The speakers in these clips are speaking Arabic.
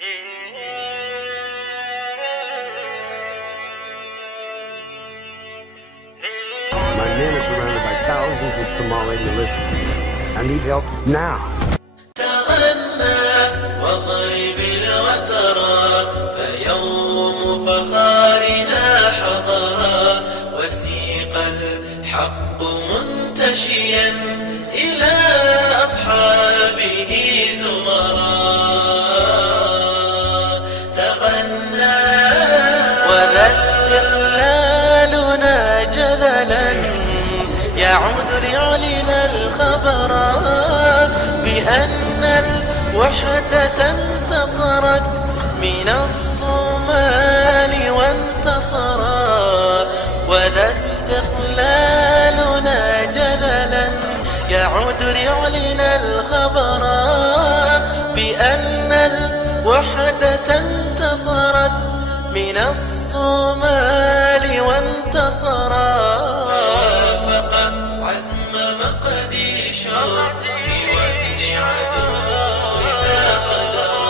My men are surrounded by thousands of Somali militia. I need help now. تغنى واضرب الوترا فيوم فخارنا حضرا وسيق الحق منتشيا إلى أصحابه زمرا تغنى وذا استقلالنا جذلا يعود ليعلن الخبر بأن الوحدة انتصرت من الصومال وانتصرا وذا استقلالنا جذلا يعود ليعلن الخبر بأن الوحدة انتصرت من الصومال وانتصرا وافق عزم مقديشو بوهن عدونا قدرا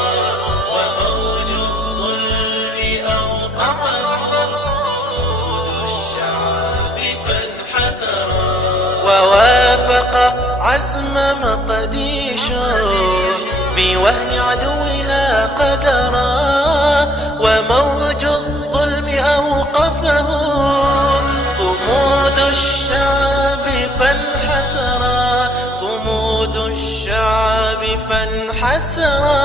وموج الظلم أوقفه صمود الشعب فانحسرا ووافق عزم مقديشو بوهن عدوها قدرا وموج الظلم أوقفه صمود الشعب فانحسرا صمود الشعب فانحسرا